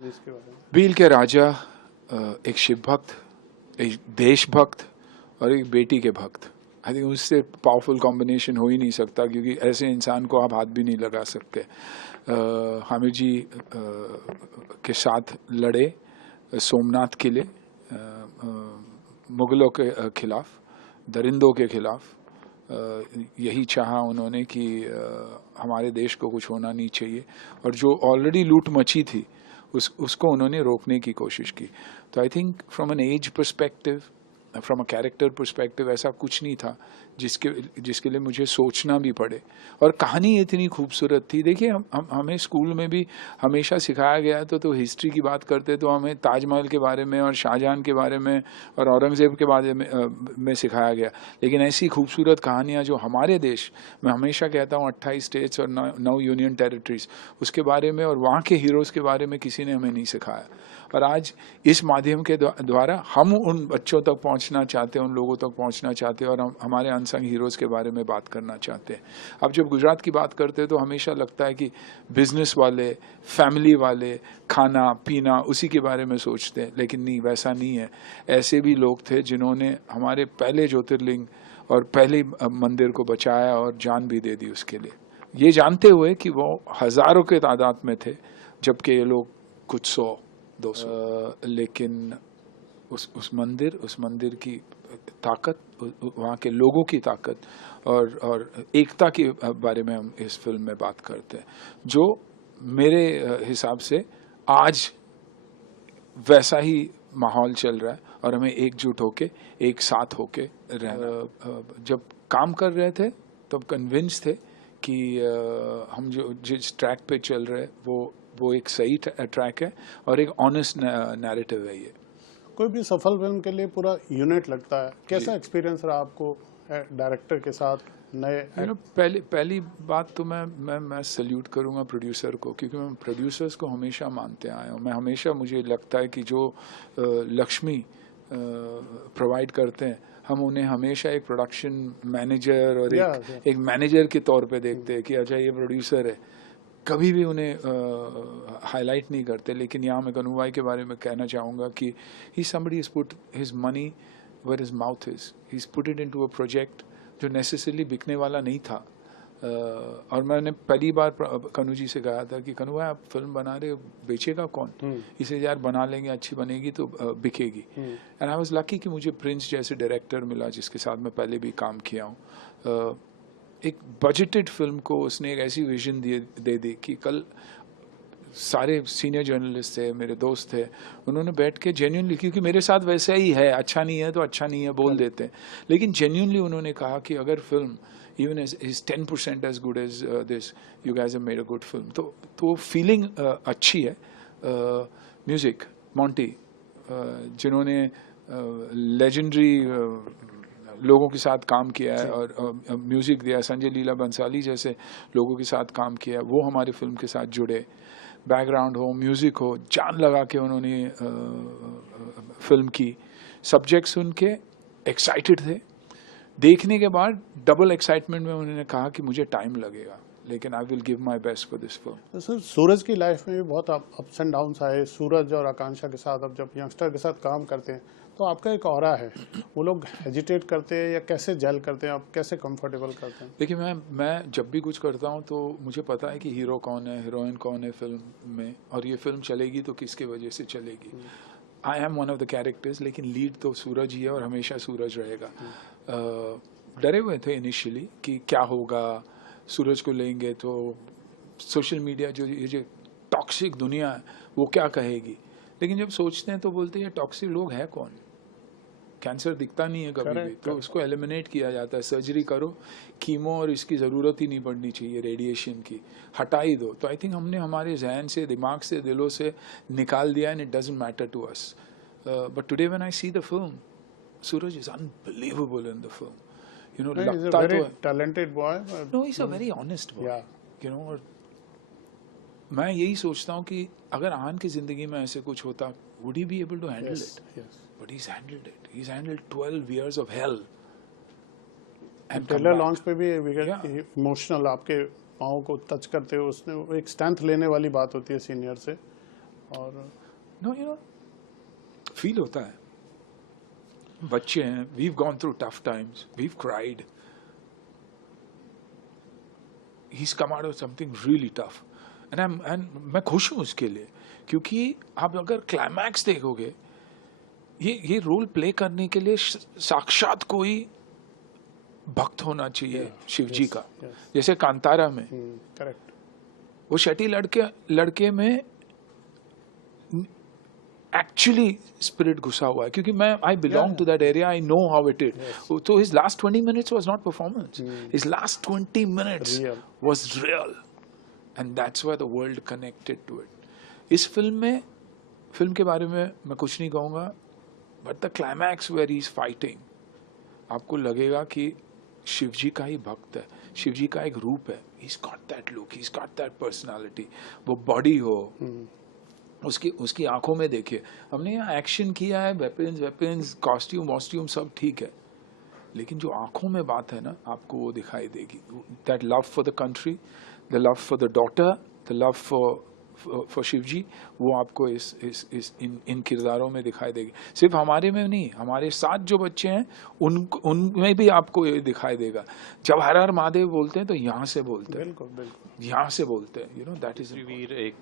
इसके बारे में। भील के राजा, एक शिव भक्त, एक देशभक्त और एक बेटी के भक्त। आई थिंक उससे पावरफुल कॉम्बिनेशन हो ही नहीं सकता, क्योंकि ऐसे इंसान को आप हाथ भी नहीं लगा सकते। हामिद जी के साथ लड़े सोमनाथ के लिए, मुगलों के खिलाफ, दरिंदों के खिलाफ। यही चाहा उन्होंने कि हमारे देश को कुछ होना नहीं चाहिए, और जो ऑलरेडी लूट मची थी उसको उन्होंने रोकने की कोशिश की। तो I think from an age perspective, from a character perspective, ऐसा कुछ नहीं था जिसके लिए मुझे सोचना भी पड़े। और कहानी इतनी खूबसूरत थी। देखिए, हमें स्कूल में भी हमेशा सिखाया गया तो हिस्ट्री की बात करते तो हमें ताजमहल के बारे में और शाहजहां के बारे में और औरंगजेब के बारे में सिखाया गया। लेकिन ऐसी खूबसूरत कहानियाँ जो हमारे देश, मैं हमेशा कहता हूँ 28 स्टेट्स और 9 यूनियन टेरिटरीज, उसके बारे में और वहाँ के हीरोज़ के बारे में किसी ने हमें नहीं सिखाया। और आज इस माध्यम के द्वारा हम उन बच्चों तक पहुंचना चाहते हैं, उन लोगों तक पहुंचना चाहते हैं, और हम हमारे अनसंग हीरोज़ के बारे में बात करना चाहते हैं। अब जब गुजरात की बात करते हैं तो हमेशा लगता है कि बिजनेस वाले, फैमिली वाले, खाना पीना उसी के बारे में सोचते हैं, लेकिन नहीं, वैसा नहीं है। ऐसे भी लोग थे जिन्होंने हमारे पहले ज्योतिर्लिंग और पहले मंदिर को बचाया और जान भी दे दी उसके लिए, ये जानते हुए कि वो हज़ारों के तादाद में थे, जबकि ये लोग कुछ 100-200। लेकिन उस मंदिर की ताकत, वहाँ के लोगों की ताकत और एकता के बारे में हम इस फिल्म में बात करते हैं, जो मेरे हिसाब से आज वैसा ही माहौल चल रहा है, और हमें एकजुट होके, एक साथ होके रहना। जब काम कर रहे थे तब कन्विंस थे कि हम जो जिस ट्रैक पे चल रहे हैं वो एक सही ट्रैक है और एक ऑनेस्ट नैरेटिव है। ये कोई भी सफल फिल्म के लिए पूरा यूनिट लगता है। कैसा एक्सपीरियंस रहा आपको डायरेक्टर के साथ? नए पहली बात तो मैं सल्यूट करूंगा प्रोड्यूसर को, क्योंकि मैं प्रोड्यूसर्स को हमेशा मानते आया हूँ। मैं हमेशा, मुझे लगता है कि जो लक्ष्मी प्रोवाइड करते हैं, हम उन्हें हमेशा एक प्रोडक्शन मैनेजर और एक मैनेजर के तौर पे देखते हैं कि अच्छा ये प्रोड्यूसर है। कभी भी उन्हें हाईलाइट नहीं करते। लेकिन यहाँ मैं कन्हू भाई के बारे में कहना चाहूँगा कि he somebody is put his money where his mouth is, he is put it into a project जो नेसेसरली बिकने वाला नहीं था। और मैंने पहली बार कन्हू जी से कहा था कि कन्हू भाई, आप फिल्म बना रहे हो, बेचेगा कौन? इसे यार बना लेंगे, अच्छी बनेगी तो बिकेगी। एंड आई वाज लकी कि मुझे प्रिंस जैसे डायरेक्टर मिला, जिसके साथ मैं पहले भी काम किया हूँ। एक बजटेड फिल्म को उसने एक ऐसी विजन दे दी कि कल सारे सीनियर जर्नलिस्ट थे, मेरे दोस्त थे, उन्होंने बैठ के जेन्युइनली, क्योंकि मेरे साथ वैसा ही है, अच्छा नहीं है तो अच्छा नहीं है बोल देते हैं, लेकिन जेन्युइनली उन्होंने कहा कि अगर film even is 10% as good as this, you guys have made a good film. तो फीलिंग अच्छी है। म्यूजिक मॉन्टी, जिन्होंने लेजेंडरी लोगों के साथ काम किया है और म्यूजिक दिया, संजय लीला बंसाली जैसे लोगों के साथ काम किया है, वो हमारे फिल्म के साथ जुड़े। बैकग्राउंड हो, म्यूजिक हो, जान लगा के उन्होंने फिल्म की। सब्जेक्ट सुन के एक्साइटेड थे, देखने के बाद डबल एक्साइटमेंट में उन्होंने कहा कि मुझे टाइम लगेगा, लेकिन I will give my best for this film. तो सर, सूरज की लाइफ में भी बहुत अप्स एंड डाउन्स आए। सूरज और आकांक्षा के साथ अब जब यंगस्टर के साथ काम करते हैं तो आपका एक ऑरा है, वो लोग हेजिटेट करते हैं या कैसे जेल करते हैं, आप कैसे कंफर्टेबल करते हैं? देखिए, मैं जब भी कुछ करता हूँ तो मुझे पता है कि हीरो कौन है, हीरोइन कौन है फिल्म में, और ये फिल्म चलेगी तो किसके वजह से चलेगी। I am one of the characters, लेकिन लीड तो सूरज ही है और हमेशा सूरज रहेगा। डरे हुए थे इनिशियली कि क्या होगा, सूरज को लेंगे तो सोशल मीडिया, जो ये जो टॉक्सिक दुनिया है, वो क्या कहेगी। लेकिन जब सोचते हैं तो बोलते हैं ये टॉक्सिक लोग हैं कौन? कैंसर दिखता नहीं है कभी भी, तो उसको एलिमिनेट किया जाता है। सर्जरी करो, कीमो और इसकी ज़रूरत ही नहीं पड़नी चाहिए, रेडिएशन की हटा ही दो। तो आई थिंक हमने हमारे जहन से, दिमाग से, दिलों से निकाल दिया, and it doesn't matter to us. But today when I see the film, Suraj is unbelievable in the film. You know, लगता तो talented boy, no, he is a very honest boy, you know. और मैं यही सोचता हूँ कि अगर आन की ज़िंदगी में ऐसे कुछ होता, would he be able to handle it? But he's handled it. He's handled 12 years of hell. Trailer launch पे भी इमोशनल, आपके पाँव को टच करते हुए उसने एक स्ट्रेंथ लेने वाली बात होती है सीनियर से, और नो यू नो फील होता है, बच्चे हैं, we've gone through tough times, we've cried, he's come out of something really tough, and मैं खुश हूँ उसके लिए, क्योंकि आप अगर क्लाइमैक्स देखोगे, ये रोल प्ले करने के लिए साक्षात कोई भक्त होना चाहिए शिव जी का, जैसे कांतारा में करेक्ट, वो शेट्टी लड़के में एक्चुअली स्पिरिट घुसा हुआ है, क्योंकि मैं I belong to that area, I know how it is. तो his last 20 minutes was not performance, his last 20 minutes was real, and that's why the world connected to it. इस फिल्म के बारे में मैं कुछ नहीं कहूँगा, but the climax where he is fighting, आपको लगेगा कि शिव जी का ही भक्त है, शिव जी का एक रूप है. he's got that look, he's got that personality. वो बॉडी हो, उसकी आंखों में देखिए, हमने यहाँ एक्शन किया है, वेपन्स कॉस्ट्यूम सब ठीक है, लेकिन जो आंखों में बात है ना, आपको वो दिखाई देगी. That love for the country, the love for the daughter, the love for Shiv ji, वो आपको इन किरदारों में दिखाई देगी. सिर्फ हमारे में नहीं, हमारे साथ जो बच्चे हैं उनमें भी आपको ये दिखाई देगा. जब हर हर महादेव बोलते हैं तो यहाँ से बोलते हैं, बिल्कुल बिल्कुल यहाँ से बोलते हैं, यू नो दैट इज. वीर एक